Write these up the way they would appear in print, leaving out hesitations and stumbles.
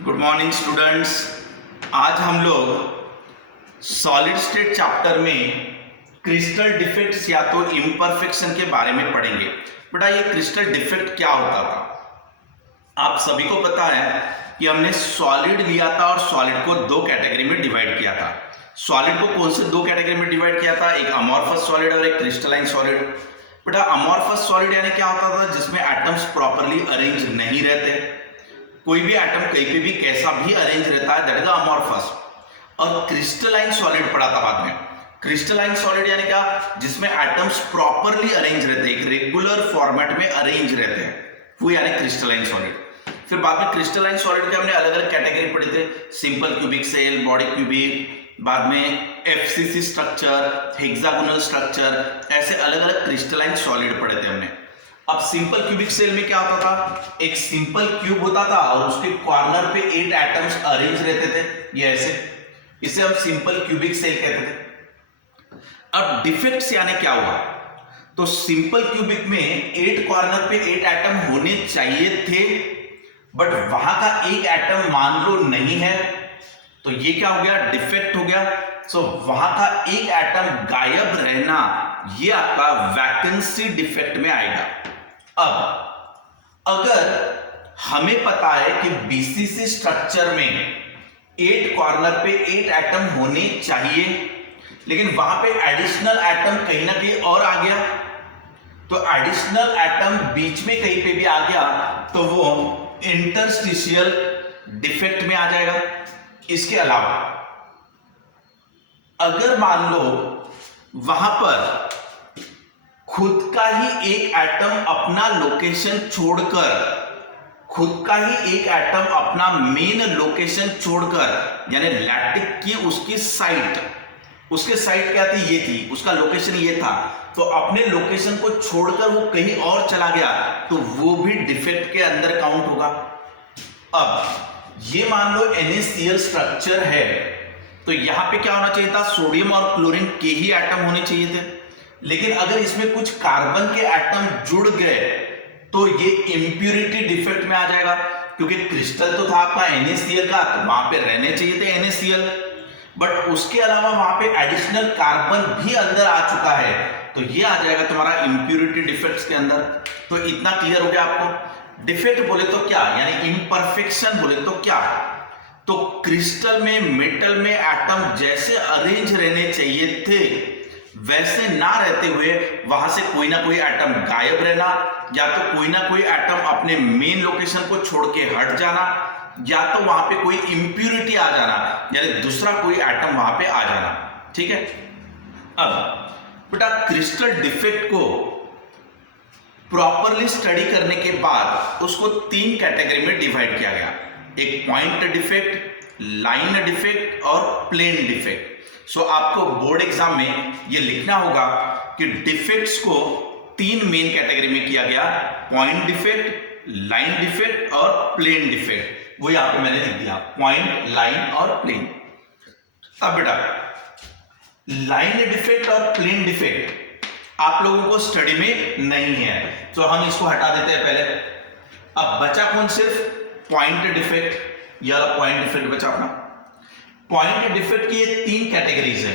Good morning students. आज हम लोग सॉलिड स्टेट चैप्टर में क्रिस्टल डिफेक्ट्स या तो इम्परफेक्शन के बारे में पढ़ेंगे। बेटा ये क्रिस्टल डिफेक्ट क्या होता था? आप सभी को पता है कि हमने सॉलिड लिया था और सॉलिड को दो कैटेगरी में डिवाइड किया था। सॉलिड को कौन से दो कैटेगरी में डिवाइड किया था? एक अमॉर्फस सॉलिड और एक क्रिस्टलाइन सॉलिड। बेटा अमॉर्फस सॉलिड यानी क्या होता था? जिसमें एटम्स प्रॉपरली अरेंज नहीं रहते, कोई भी एटम कहीं पे भी कैसा भी अरेंज रहता है, दैट इज अमॉर्फस। और क्रिस्टलाइन सॉलिड पढ़ा था बाद में। क्रिस्टलाइन सॉलिड यानी क्या? जिसमें एटम्स प्रॉपरली अरेंज रहते हैं, एक रेगुलर फॉर्मेट में अरेंज रहते हैं, वो यानी क्रिस्टलाइन सॉलिड। फिर बाद में क्रिस्टलाइन सॉलिड के हमने अलग अलग कैटेगरी पढ़े थे, simple cubic cell, body cubic, बाद में एफसीसी स्ट्रक्चर, हेक्सागोनल स्ट्रक्चर, ऐसे अलग अलग क्रिस्टलाइन सॉलिड पढ़े थे हमने। अब सिंपल क्यूबिक सेल में क्या होता था? एक सिंपल क्यूब होता था और उसके कॉर्नर पे 8 एटम्स अरेंज रहते थे, ये ऐसे, इसे हम सिंपल क्यूबिक सेल कहते थे। अब डिफेक्ट्स यानी क्या हुआ? तो सिंपल क्यूबिक में 8 कॉर्नर पे 8 एटम होने चाहिए थे, बट वहां का एक एटम मान लो नहीं है, तो ये क्या हो गया? डिफेक्ट हो गया। सो वहां का एक एटम गायब रहना, ये आपका वैकेंसी डिफेक्ट में आएगा। अब अगर हमें पता है कि बीसीसी स्ट्रक्चर में 8 कॉर्नर पे 8 एटम होने चाहिए, लेकिन वहां पे एडिशनल एटम कहीं ना कहीं और आ गया, तो एडिशनल एटम बीच में कहीं पे भी आ गया तो वो इंटरस्टिशियल डिफेक्ट में आ जाएगा। इसके अलावा अगर मान लो वहां पर खुद का ही एक एटम अपना लोकेशन छोड़कर, खुद का ही एक एटम अपना मेन लोकेशन छोड़कर, यानी लैटिक की उसकी साइट, उसके साइट क्या थी? ये थी, उसका लोकेशन ये था, तो अपने लोकेशन को छोड़कर वो कहीं और चला गया, तो वो भी डिफेक्ट के अंदर काउंट होगा। अब ये मान लो NaCl स्ट्रक्चर है, तो यहां पे क्या होना चाहिए था? सोडियम और क्लोरीन के ही एटम होने चाहिए थे, लेकिन अगर इसमें कुछ कार्बन के एटम जुड़ गए तो ये इंप्यूरिटी डिफेक्ट में आ जाएगा, क्योंकि क्रिस्टल तो था आपका NaCl का, तो वहां पे रहने चाहिए थे NaCl, बट उसके अलावा वहां पे एडिशनल कार्बन भी अंदर आ चुका है, तो ये आ जाएगा तुम्हारा इंप्यूरिटी डिफेक्ट्स के अंदर। तो इतना क्लियर हो गया आपको? डिफेक्ट बोले तो क्या, यानी इम्परफेक्शन बोले तो क्या? तो क्रिस्टल में, मेटल में एटम जैसे अरेंज रहने चाहिए थे, वैसे ना रहते हुए वहां से कोई ना कोई एटम गायब रहना, या तो कोई ना कोई एटम अपने मेन लोकेशन को छोड़ के हट जाना, या तो वहां पे कोई इंप्यूरिटी आ जाना, यानी दूसरा कोई एटम वहां पे आ जाना। ठीक है। अब बेटा क्रिस्टल डिफेक्ट को प्रॉपरली स्टडी करने के बाद उसको 3 कैटेगरी में डिवाइड किया गया। एक पॉइंट डिफेक्ट, लाइन डिफेक्ट और प्लेन डिफेक्ट। सो आपको बोर्ड एग्जाम में ये लिखना होगा कि डिफेक्ट्स को 3 मेन कैटेगरी में किया गया, पॉइंट डिफेक्ट, लाइन डिफेक्ट और प्लेन डिफेक्ट। वो यहां पे मैंने लिख दिया, पॉइंट, लाइन और प्लेन। अब बेटा लाइन डिफेक्ट और प्लेन डिफेक्ट आप लोगों को स्टडी में नहीं है, तो हम इसको हटा देते हैं पहले। अब बचा कौन? सिर्फ पॉइंट डिफेक्ट। या पॉइंट डिफेक्ट बचा अपना। पॉइंट डिफेक्ट की ये 3 कैटेगरीज है।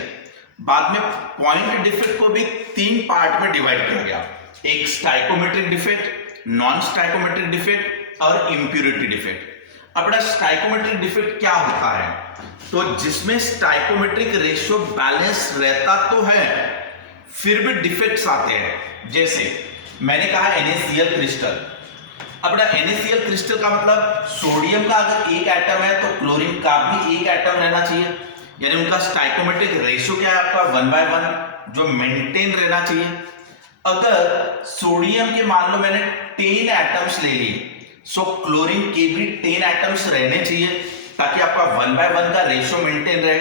बाद में पॉइंट डिफेक्ट को भी 3 पार्ट में डिवाइड किया गया, एक stoichiometric defect, non stoichiometric defect और इंप्यूरिटी डिफेक्ट। अब स्टाइकोमेट्रिक डिफेक्ट क्या होता है? तो जिसमें स्टाइकोमेट्रिक रेशियो बैलेंस रहता तो है, फिर भी डिफेक्ट्स आते हैं। जैसे मैंने कहा NaCl क्रिस्टल। अब NaCl क्रिस्टल का मतलब सोडियम का अगर एक एटम है तो क्लोरीन का भी एक एटम रहना चाहिए, यानी उनका स्टाइकोमेट्रिक रेशियो क्या है आपका? 1/1, जो मेंटेन रहना चाहिए। अगर सोडियम के मान लो मैंने 10 एटम्स ले लिए, सो क्लोरीन के भी 10 एटम्स रहने चाहिए, ताकि आपका 1/1 का रेशियो मेंटेन रहे।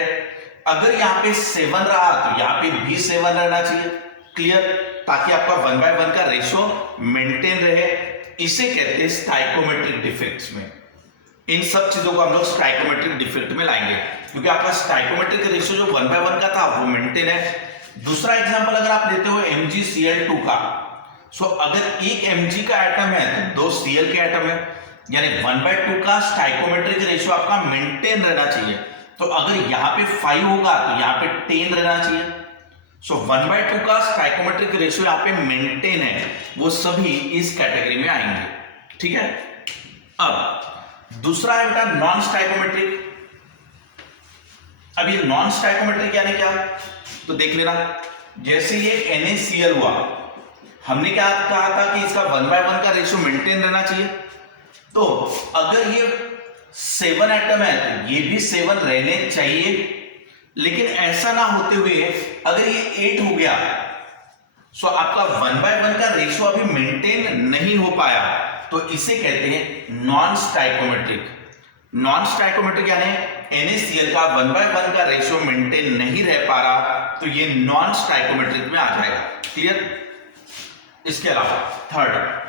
अगर यहाँ पे 7 रहा तो यहाँ पे भी 7 रहना चाहिए। क्लियर? ताकि आपका 1/1 का रेशियो मेंटेन रहे। इसे कहते हैं स्टाइकोमेट्रिक डिफेक्ट्स में। इन सब चीजों को हम लोग स्टाइकोमेट्रिक डिफेक्ट में लाएंगे, क्योंकि आपका स्टाइकोमेट्रिक रेशियो जो 1/1 का था वो मेंटेन है। दूसरा एग्जांपल अगर आप लेते हो MgCl2 का, सो अगर एक Mg का एटम है तो 2 Cl के एटम है, यानी 1/2 का स्टाइकोमेट्रिक रेशियो आपका मेंटेन रहना चाहिए। तो अगर यहां पे 5 होगा तो यहां पे 10 रहना चाहिए। सो 1/2 का स्टाइकोमेट्रिक रेशियो यहां पे मेंटेन है, वो सभी इस कैटेगरी में आएंगे। ठीक है, अब दूसरा है बेटा नॉन स्टाइकोमेट्रिक। अब ये नॉन स्टाइकोमेट्रिक यानी क्या, तो देख लेना, जैसे ये NaCl हुआ, हमने क्या कहा था कि इसका 1/1 का रेशियो मेंटेन रहना चाहिए। तो अगर ये 7 एटम है तो ये भी 7 रहने चाहिए, लेकिन ऐसा ना होते हुए अगर ये 8 हो गया, सो आपका 1/1 का रेशियो अभी मेंटेन नहीं हो पाया, तो इसे कहते हैं नॉन स्टाइकोमेट्रिक। नॉन स्टाइकोमेट्रिक यानी NaCl का 1/1 का रेशियो मेंटेन नहीं रह पा रहा, तो ये नॉन स्टाइकोमेट्रिक में आ जाएगा। क्लियर? इसके अलावा थर्ड,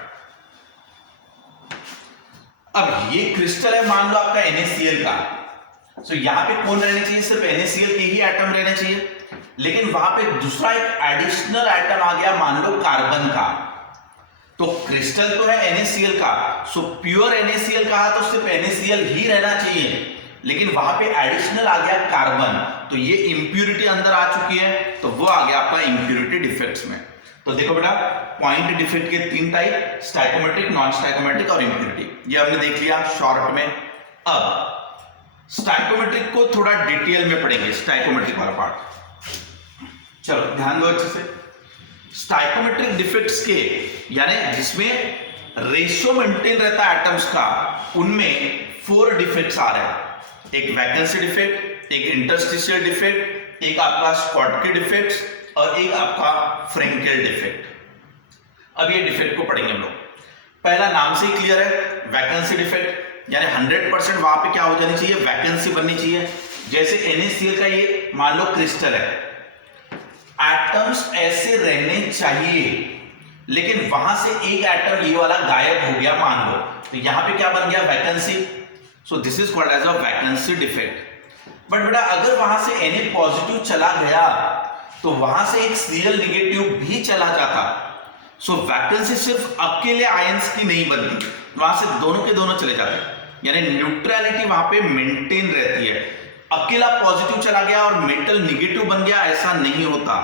अब ये क्रिस्टल है मान लो आपका NaCl का, सो यहां पे कौन रहने चाहिए, सिर्फ NaCl के ही एटम रहने चाहिए, लेकिन वहां पे दूसरा एक एडिशनल एटम आ गया, मान लो कार्बन का। तो क्रिस्टल तो है NaCl का, सो प्योर NaCl कहा तो सिर्फ NaCl ही रहना चाहिए, लेकिन वहां पे एडिशनल आ गया कार्बन, तो ये इंप्यूरिटी अंदर आ चुकी है, तो वो आ गया आपका इंप्यूरिटी डिफेक्ट्स में। तो देखो बेटा, पॉइंट डिफेक्ट के 3 टाइप, स्टाइकोमेट्रिक, नॉन स्टाइकोमेट्रिक और इंप्यूरिटी, ये हमने देख लिया शॉर्ट में। अब स्टाइकोमेट्रिक को थोड़ा डिटेल में पढ़ेंगे, स्टाइकोमेट्रिक वाला पार्ट। चलो ध्यान दो अच्छे से। स्टाइकोमेट्रिक डिफेक्ट्स के यानी जिसमें रेशियो मेंटेन रहता है एटम्स का, उनमें 4 डिफेक्ट्स आ रहे हैं। एक वैकेंसी डिफेक्ट, एक इंटरस्टिशियल डिफेक्ट, एक आपका स्कॉटकी डिफेक्ट और एक आपका फ्रेंकेल डिफेक्ट। अब ये डिफेक्ट को पढ़ेंगे हम लोग। पहला नाम से ही क्लियर है, वैकेंसी डिफेक्ट, यानी 100% वहां पे क्या हो जानी चाहिए, वैकेंसी बननी चाहिए। जैसे NaCl का ये मान लो क्रिस्टल है, एटम्स ऐसे रहने चाहिए, लेकिन वहां से एक एटम ये वाला गायब हो गया मान लो, तो यहां पे क्या बन गया, vacancy. So this is called as a vacancy defect. But बेटा अगर वहां से Na पॉजिटिव चला गया तो वहां से एक Cl नेगेटिव भी चला जाता। सो वैकेंसी सिर्फ अकेले आयंस की नहीं बनती, वहां से दोनों के दोनों चले जाते, यानी न्यूट्रलिटी वहां पे मेंटेन रहती है। अकेला पॉजिटिव चला गया और मेटल नेगेटिव बन गया, ऐसा नहीं होता।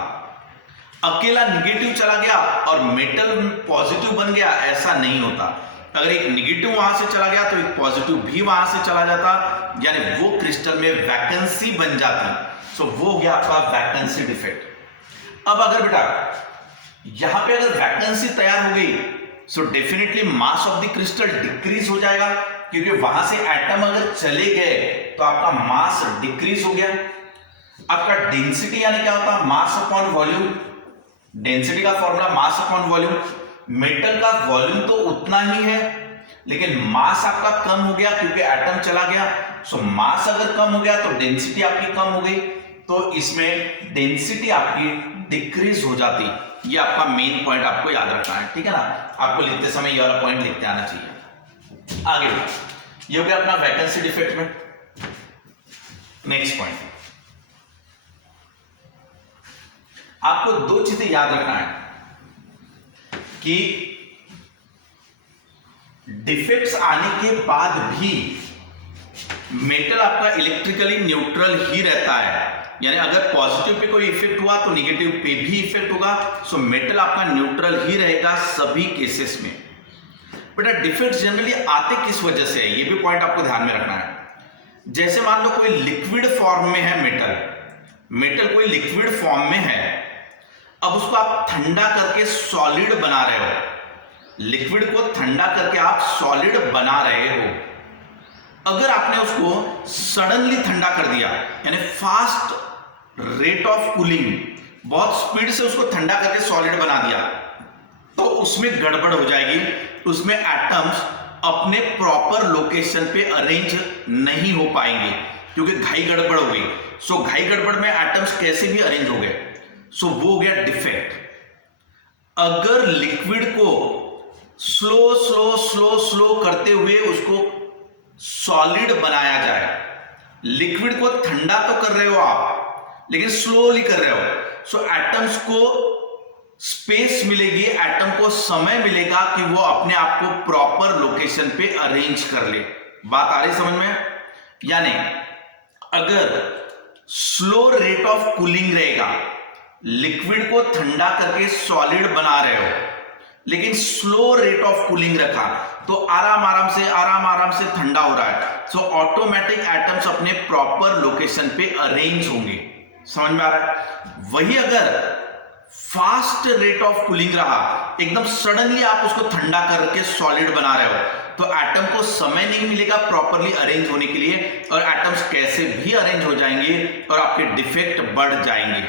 अकेला नेगेटिव चला गया और मेटल पॉजिटिव बन गया, ऐसा नहीं होता। अगर एक नेगेटिव वहां से चला गया तो एक पॉजिटिव भी वहां से चला जाता, यानी वो क्रिस्टल में वैकेंसी बन जाती। सो वो हो गया आपका वैकेंसी डिफेक्ट। अब अगर बेटा यहां पे अगर वैकेंसी तैयार हो गई, so definitely mass of the crystal decrease हो जाएगा, क्योंकि वहां से एटम अगर चले गए तो आपका मास डिक्रीज हो गया। आपका डेंसिटी यानी क्या होता है, मास अपॉन वॉल्यूम। डेंसिटी का formula mass upon volume. Metal का वॉल्यूम तो उतना ही है, लेकिन मास आपका कम हो गया क्योंकि एटम चला गया। सो मास अगर कम हो गया तो डेंसिटी आपकी कम हो गई, तो इसमें डेंसिटी आपकी डिक्रीज हो जाती। ये आपका मेन पॉइंट आपको याद रखना है, ठीक है ना। आपको लिखते समय ये वाला पॉइंट लिखते आना चाहिए। आगे ये हो गया अपना वैकेंसी डिफेक्ट में। नेक्स्ट पॉइंट, आपको 2 चीजें याद रखना है कि डिफेक्ट्स आने के बाद भी मेटल आपका इलेक्ट्रिकली न्यूट्रल ही रहता है, यानी अगर पॉजिटिव पे कोई इफेक्ट हुआ तो नेगेटिव पे भी इफेक्ट होगा। सो मेटल आपका न्यूट्रल ही रहेगा सभी केसेस में। बेटा डिफेक्ट्स जनरली आते किस वजह से है, ये भी पॉइंट आपको ध्यान में रखना है। जैसे मान लो कोई लिक्विड फॉर्म में है मेटल कोई लिक्विड फॉर्म में है, अब उसको आप ठंडा करके सॉलिड बना रहे हो, लिक्विड को ठंडा करके आप सॉलिड बना रहे हो। अगर आपने उसको सडनली ठंडा कर दिया, यानी फास्ट रेट ऑफ कूलिंग, बहुत स्पीड से उसको ठंडा करके सॉलिड बना दिया, तो उसमें गड़बड़ हो जाएगी। उसमें एटम्स अपने प्रॉपर लोकेशन पे अरेंज नहीं हो पाएंगे, क्योंकि घाई गड़बड़ हो गई। सो घाई गड़बड़ में एटम्स कैसे भी अरेंज हो गए, सो वो हो गया डिफेक्ट। अगर लिक्विड को स्लो स्लो स्लो स्लो करते हुए उसको सॉलिड बनाया जाए, लिक्विड को ठंडा तो कर रहे हो आप, लेकिन स्लोली कर रहे हो, सो एटम्स को स्पेस मिलेगी, एटम को समय मिलेगा कि वो अपने आप को प्रॉपर लोकेशन पे अरेंज कर ले। बात आ रही समझ में? यानी अगर स्लो रेट ऑफ कूलिंग रहेगा, लिक्विड को ठंडा करके सॉलिड बना रहे हो, लेकिन स्लो रेट ऑफ कूलिंग रखा तो आराम आराम से ठंडा हो रहा है, सो ऑटोमेटिक एटम्स अपने प्रॉपर लोकेशन पे अरेंज होंगे। समझ में आ रहा है? वही अगर फास्ट रेट ऑफ कूलिंग रहा, एकदम सडनली आप उसको ठंडा करके सॉलिड बना रहे हो, तो एटम को समय नहीं मिलेगा प्रॉपरली अरेंज होने के लिए, और एटम्स कैसे भी अरेंज हो जाएंगे और आपके डिफेक्ट बढ़ जाएंगे।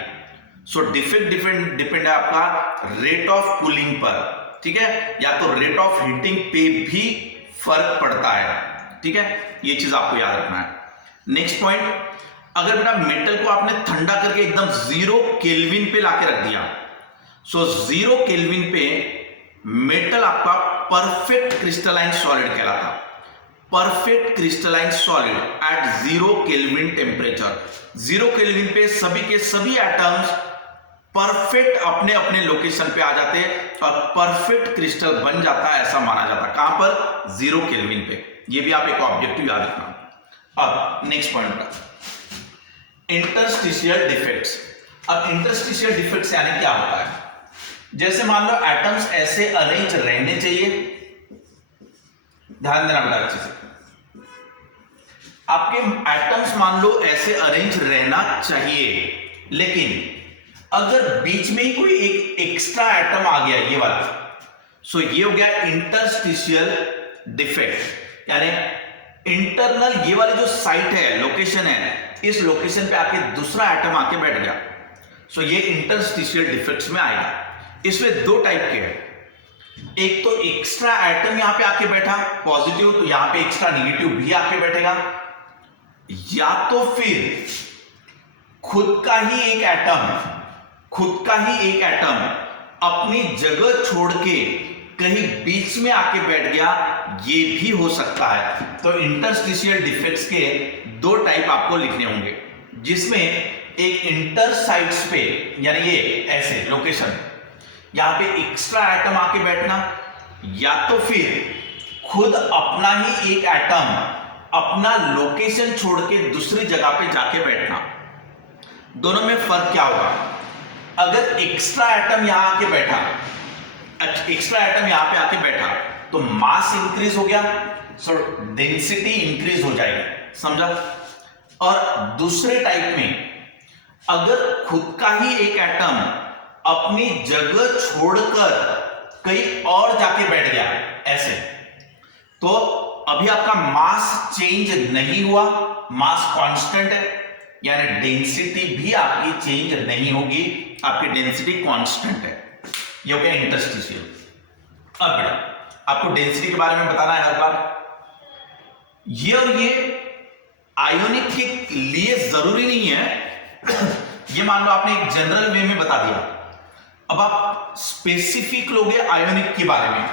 सो डिफेक्ट डिपेंड है आपका रेट ऑफ कूलिंग पर, ठीक है, या तो रेट ऑफ हीटिंग पे भी फर्क पड़ता है, ठीक है, ये चीज आपको याद रखना है। नेक्स्ट पॉइंट, अगर बेटा मेटल को आपने ठंडा करके एकदम 0 केल्विन पे लाके रख दिया, सो 0 केल्विन पे मेटल आपका परफेक्ट क्रिस्टलाइन सॉलिड कहलाता। Perfect crystalline solid at 0 kelvin temperature, 0 kelvin पे सभी के सभी एटम्स परफेक्ट अपने अपने लोकेशन पे आ जाते हैं और परफेक्ट क्रिस्टल बन जाता है, ऐसा माना जाता है। कहां पर? 0 केल्विन पे। ये भी आप एक ऑब्जेक्टिव याद रखना। अब नेक्स्ट पॉइंट, इंटरस्टिशियल डिफेक्ट्स। अब इंटरस्टिशियल डिफेक्ट्स यानी क्या होता है? जैसे मान लो एटम्स ऐसे अरेंज रहने चाहिए, ध्यान देना बेटा अच्छे से, आपके एटम्स मान लो ऐसे अरेंज रहना चाहिए, लेकिन अगर बीच में ही कोई एक एक्स्ट्रा एटम आ गया, ये वाला, सो ये हो गया इंटरस्टिशियल डिफेक्ट। यानी इंटरनल ये वाली जो साइट है, लोकेशन है, इस लोकेशन पे आके दूसरा एटम आके बैठ गया, सो ये इंटरस्टिशियल डिफेक्ट्स में आएगा। इसमें 2 टाइप के हैं। एक तो एक्स्ट्रा एटम यहां पे आके बैठा पॉजिटिव, तो यहां पे एक्स्ट्रा निगेटिव भी आके बैठेगा, या तो फिर खुद का ही एक एटम अपनी जगह छोड़ के कहीं बीच में आके बैठ गया, ये भी हो सकता है। तो इंटरस्टिशियल डिफेक्ट्स के 2 टाइप आपको लिखने होंगे, जिसमें एक इंटर साइट्स पे, यानी ये ऐसे लोकेशन, यहां पे एक्स्ट्रा एटम आके बैठना, या तो फिर खुद अपना ही एक एटम अपना लोकेशन छोड़ के दूसरी जगह पे जाके बैठना। दोनों में फर्क क्या होगा? अगर एक्स्ट्रा एटम यहां आके बैठा, तो मास इंक्रीज हो गया, सो डेंसिटी इंक्रीज हो जाएगी, समझा? और दूसरे टाइप में अगर खुद का ही एक एटम अपनी जगह छोड़कर कहीं और जाके बैठ गया ऐसे, तो अभी आपका मास चेंज नहीं हुआ, मास कांस्टेंट है, यानी डेंसिटी भी आपकी चेंज नहीं होगी, आपकी डेंसिटी कांस्टेंट है। ये हो गया इंटरस्टिशियल। अब बेटा आपको डेंसिटी के बारे में बताना है हर बार। ये और ये आयोनिक के लिए जरूरी नहीं है ये मान लो आपने एक जनरल वे में बता दिया, अब आप स्पेसिफिक लोगे आयोनिक के बारे में।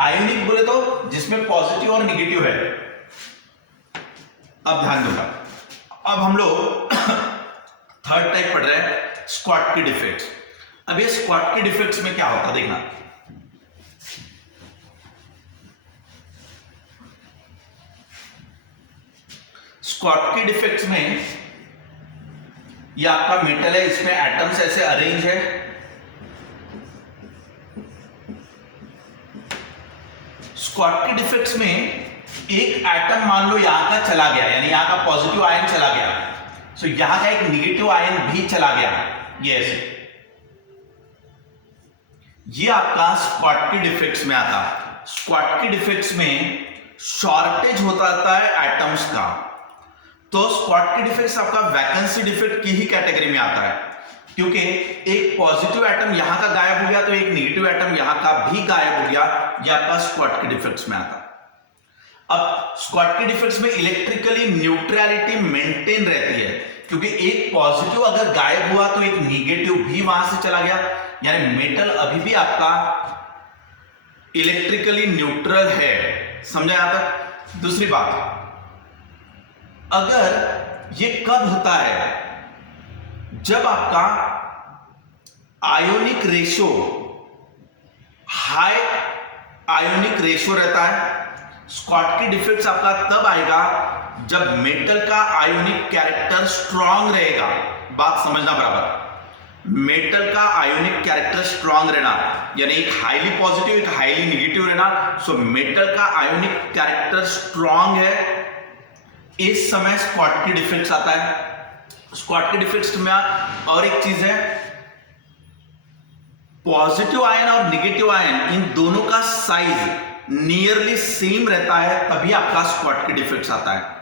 आयोनिक बोले तो जिसमें पॉजिटिव और निगेटिव है। अब ध्यान दूंगा, अब हम लोग थर्ड टाइप पढ़ रहे हैं, स्क्वाटकी डिफेक्ट्स। अब ये स्क्वाटकी डिफेक्ट्स में क्या होता है देखना। स्क्वाटकी डिफेक्ट्स में ये आपका मेटल है, इसमें एटम्स ऐसे अरेंज है, स्क्वाटकी डिफेक्ट्स में एक एटम मान लो यहां का चला गया, यानी यहां का पॉजिटिव आयन चला गया, सो यहां का एक निगेटिव आयन भी चला गया, ये ऐसे, ये आपका स्क्वाटकी डिफेक्ट्स में आता है। स्क्वाटकी डिफेक्ट्स में शॉर्टेज होता है एटम्स का, तो स्क्वाटकी डिफेक्ट्स आपका वैकेंसी डिफेक्ट की ही कैटेगरी में आता है, क्योंकि एक पॉजिटिव एटम यहां का गायब हो गया तो एक निगेटिव एटम यहां का भी गायब हो गया, ये आपका स्क्वाटकी डिफेक्ट्स में आता है। अब स्क्वाटकी डिफेक्ट्स में इलेक्ट्रिकली न्यूट्रलिटी मेंटेन रहती है, क्योंकि एक पॉजिटिव अगर गायब हुआ तो एक निगेटिव भी वहां से चला गया, यानी मेटल अभी भी आपका इलेक्ट्रिकली न्यूट्रल है। समझा यहां तक? दूसरी बात, अगर ये कब होता है, जब आपका ionic ratio high ionic ratio रहता है। स्कॉटकी डिफेक्ट्स आपका तब आएगा जब मेटल का आयोनिक कैरेक्टर स्ट्रांग रहेगा। बात समझना बराबर, मेटल का आयोनिक कैरेक्टर स्ट्रांग रहना, यानी एक हाईली पॉजिटिव एक हाईली नेगेटिव रहना। सो मेटल का आयोनिक कैरेक्टर स्ट्रांग है, इस समय स्कॉटकी डिफेक्ट्स आता है। स्कॉटकी डिफेक्ट्स में और एक चीज है, पॉजिटिव आयन और नेगेटिव आयन इन दोनों का साइज नियरली सेम रहता है, तभी आपका स्कॉटकी डिफेक्ट्स आता है।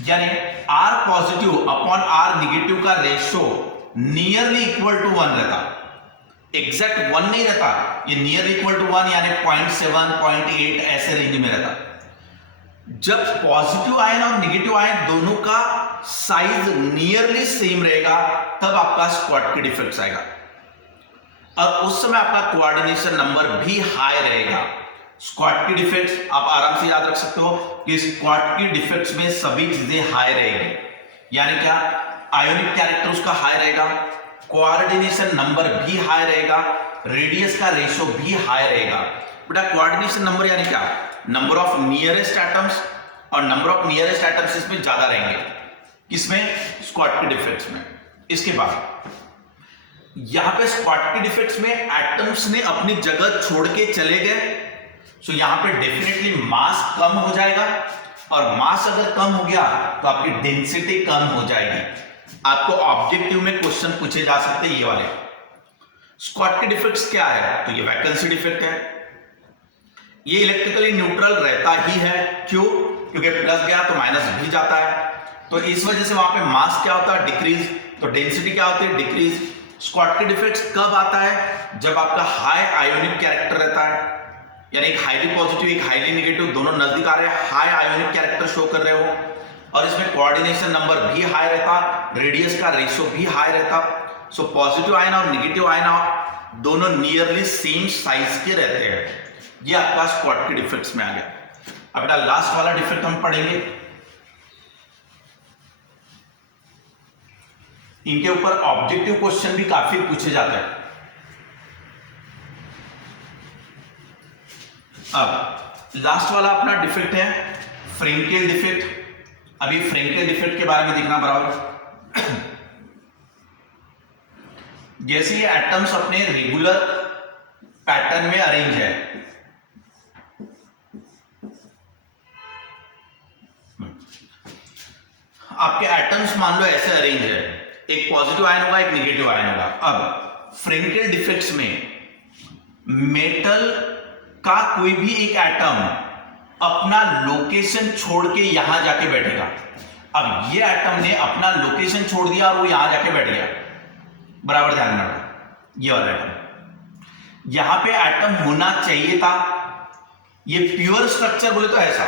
यानी R positive upon R negative का रेशो नियरली इक्वल टू 1 रहता, एग्जैक्ट 1 नहीं रहता, ये नियरली इक्वल टू 1 यानी 0.7 0.8 ऐसे रेंज में रहता। जब पॉजिटिव आयन और नेगेटिव आयन दोनों का साइज नियरली सेम रहेगा, तब आपका स्कॉटकी डिफेक्ट्स आएगा, और उस समय आपका कोऑर्डिनेशन नंबर भी हाई रहेगा। स्कॉटकी डिफेक्ट्स आप आराम से याद रख सकते हो कि स्कॉटकी डिफेक्ट्स में सभी चीजें हाई रहेगी, यानी क्या, आयोनिक कैरेक्टर उसका हाई रहेगा, कोऑर्डिनेशन नंबर भी हाई रहेगा, रेडियस का रेशो भी हाई रहेगा। बेटा कोऑर्डिनेशन नंबर यानी क्या, नंबर ऑफ नियरेस्ट एटम्स, और नंबर ऑफ नियरेस्ट एटम्स इसमें ज्यादा रहेंगे, किसमें, स्कॉटकी डिफेक्ट्स में। इसके बाद यहां पे स्कॉटकी डिफेक्ट्स में एटम्स ने अपनी जगह छोड़ के चले गए, सो यहां पे डेफिनेटली मास कम हो जाएगा, और मास अगर कम हो गया तो आपकी डेंसिटी कम हो जाएगी। आपको ऑब्जेक्टिव में क्वेश्चन पूछे जा सकते हैं ये वाले। स्कॉटकी डिफेक्ट्स क्या है, तो ये वैकेंसी डिफेक्ट है, ये इलेक्ट्रिकली न्यूट्रल रहता ही है, क्यों, क्योंकि प्लस गया तो माइनस भी जाता है, तो इस वजह से वहां पे मास क्या होता है, डिक्रीज, तो डेंसिटी क्या होती है, डिक्रीज। स्कॉटकी डिफेक्ट्स कब आता है, जब आपका हाई आयोनिक कैरेक्टर रहता है, यानी एक हाईली पॉजिटिव एक हाईली नेगेटिव दोनों नजदीक आ रहे हैं, हाई आयोनिक कैरेक्टर शो कर रहे हो, और इसमें कोऑर्डिनेशन नंबर भी हाई रहता, रेडियस का रेशियो भी हाई रहता। सो पॉजिटिव आयन और नेगेटिव आयन दोनों नियरली सेम साइज के रहते हैं। ये आपका स्कॉटकी डिफेक्ट्स में आ गया। अब बेटा लास्ट वाला डिफेक्ट हम पढ़ेंगे, इनके ऊपर ऑब्जेक्टिव क्वेश्चन भी काफी पूछे जाते हैं। अब लास्ट वाला अपना डिफेक्ट है फ्रेंकेल डिफेक्ट। अभी फ्रेंकेल डिफेक्ट के बारे में देखना बराबर। जैसे ये एटम्स अपने रेगुलर पैटर्न में अरेंज है, आपके एटम्स मान लो ऐसे अरेंज है, एक पॉजिटिव आयन होगा एक नेगेटिव आयन होगा। अब फ्रेंकेल डिफेक्ट्स में मेटल का कोई भी एक एटम अपना लोकेशन छोड़ के यहां जाके बैठेगा। अब ये एटम ने अपना लोकेशन छोड़ दिया और वो यहां जाके बैठ गया, बराबर ध्यान रखना, ये वाला एटम, यहां पे एटम होना चाहिए था। ये प्योर स्ट्रक्चर बोले तो ऐसा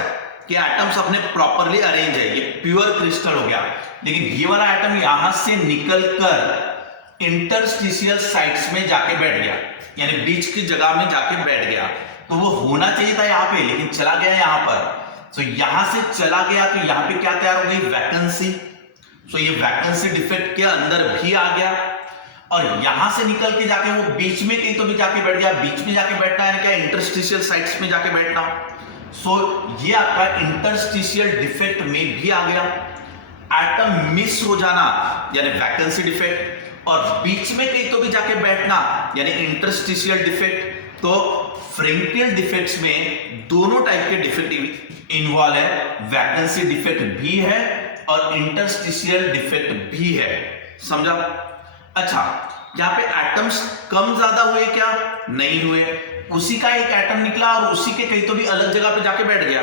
कि एटम्स अपने प्रॉपरली अरेंज है, ये प्योर क्रिस्टल हो गया, लेकिन ये वाला एटम यहां से निकलकर इंटरस्टिशियल साइट्स में जाके बैठ गया, यानी बीच की जगह में जाके बैठ गया। तो वो होना चाहिए था यहां पे, लेकिन चला गया यहां पर। सो यहां से चला गया तो यहां पे क्या तैयार हो गई, वैकेंसी। सो ये वैकेंसी डिफेक्ट के अंदर भी आ गया, और यहां से निकल के जाके वो बीच में कहीं तो भी जाके बैठ गया। बीच में जाके बैठना है क्या, इंटरस्टिशियल साइट्स में जाके बैठना। सो ये आपका इंटरस्टिशियल डिफेक्ट में भी आ गया। एटम मिस हो जाना यानी वैकेंसी डिफेक्ट, और बीच में कहीं तो भी जाके बैठना यानी इंटरस्टिशियल डिफेक्ट। तो फ्रेंकेल डिफेक्ट्स में दोनों टाइप के डिफेक्ट इन्वॉल्व है, वैकेंसी डिफेक्ट भी है और इंटरस्टिशियल डिफेक्ट भी है, समझा। अच्छा, यहां पे एटम्स कम ज्यादा हुए क्या, नहीं हुए, उसी का एक एटम निकला और उसी के कहीं तो भी अलग जगह पे जाके बैठ गया।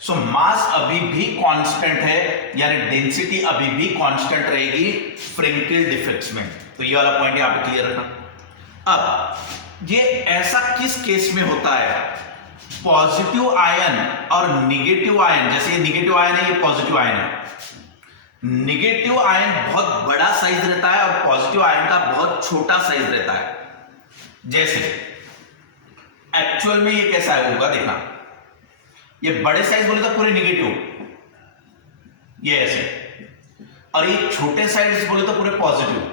सो मास अभी भी कांस्टेंट है, यानी डेंसिटी अभी भी कांस्टेंट रहेगी फ्रेंकेल डिफेक्ट्स में। तो ये वाला पॉइंट यहां पे क्लियर रखना। अब ये ऐसा किस केस में होता है, पॉजिटिव आयन और नेगेटिव आयन, जैसे ये नेगेटिव आयन है ये पॉजिटिव आयन है, नेगेटिव आयन बहुत बड़ा साइज रहता है और पॉजिटिव आयन का बहुत छोटा साइज रहता है। जैसे एक्चुअल में ये कैसा होगा देखना, ये बड़े साइज बोले तो पूरे नेगेटिव, ये ऐसे, और ये छोटे साइज बोले तो पूरे पॉजिटिव।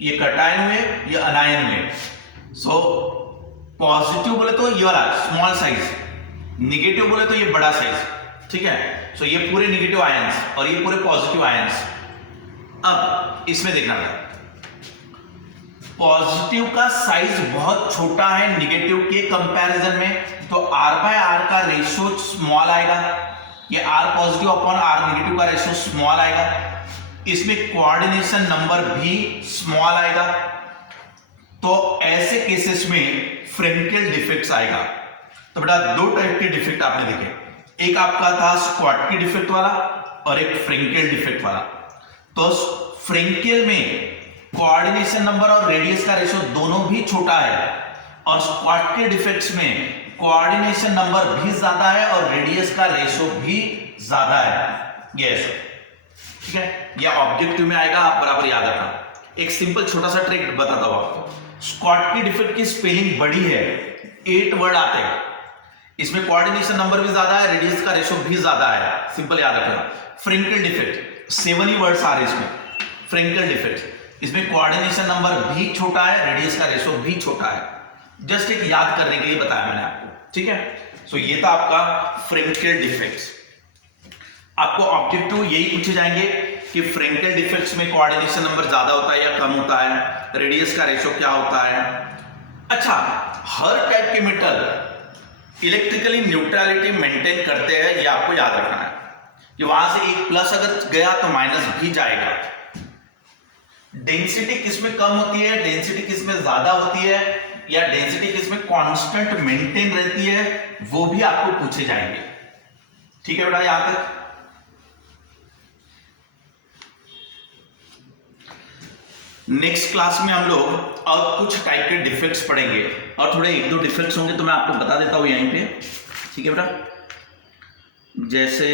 ये कटायन में, ये अनायन में। सो पॉजिटिव बोले तो ये वाला स्मॉल साइज, निगेटिव बोले तो ये बड़ा साइज, ठीक है। सो ये पूरे निगेटिव आयंस और ये पूरे पॉजिटिव आयंस। अब इसमें देखना है, पॉजिटिव का साइज बहुत छोटा है निगेटिव के कंपैरिजन में, तो R/R का रेशियो स्मॉल आएगा। ये R positive upon R negative का रेशियो स्मॉल आएगा। इसमें कोऑर्डिनेशन नंबर भी स्मॉल आएगा। तो ऐसे केसेस में फ्रेंकेल डिफेक्ट्स आएगा। तो बेटा दो टाइप के डिफेक्ट आपने देखे, एक आपका था स्कॉटकी डिफेक्ट वाला और एक फ्रेंकेल डिफेक्ट वाला। तो फ्रेंकेल में कोऑर्डिनेशन नंबर और रेडियस का रेशियो दोनों भी छोटा है, और स्कॉटकी डिफेक्ट्स में कोऑर्डिनेशन नंबर भी ज्यादा है और रेडियस का रेशियो भी ज्यादा है। यस, ठीक है, यह ऑब्जेक्टिव में आएगा, आप बराबर याद रखना। एक सिंपल छोटा सा ट्रिक बताता हूं आपको। स्कॉटकी डिफेक्ट की स्पेलिंग बड़ी है, 8 वर्ड आते हैं, इसमें कोऑर्डिनेशन नंबर भी ज्यादा है, रेडियस का रेशियो भी ज्यादा है, सिंपल याद रखना। फ्रेंकेल डिफेक्ट 7 ही वर्ड्स आ रहे हैं इसमें। फ्रेंकेल डिफेक्ट, इसमें कोऑर्डिनेशन नंबर भी छोटा है, रेडियस का रेशियो भी छोटा है। जस्ट एक याद करने के लिए बताया मैंने आपको, ठीक है। सो ये था आपका फ्रेंकेल डिफेक्ट्स। आपको ऑब्जेक्टिव यही पूछे जाएंगे कि फ्रेंकेल डिफेक्ट्स में कोऑर्डिनेशन नंबर ज्यादा होता है या कम होता है, रेडियस का रेशियो क्या होता है। अच्छा, हर टाइप के मेटल इलेक्ट्रिकली न्यूट्रलिटी मेंटेन करते हैं, ये आपको याद रखना है कि वहां से एक प्लस अगर गया तो माइनस भी जाएगा। डेंसिटी किसमें कम होती है, डेंसिटी किसमें ज्यादा होती है, या डेंसिटी किसमें कांस्टेंट मेंटेन रहती है, वो भी आपको पूछे जाएंगे, ठीक है बेटा। यहां तक नेक्स्ट क्लास में हम लोग और कुछ टाइप के डिफेक्ट्स पढ़ेंगे, और थोड़े 1-2 डिफेक्ट्स होंगे तो मैं आपको बता देता हूं यहीं पे, ठीक है बेटा। जैसे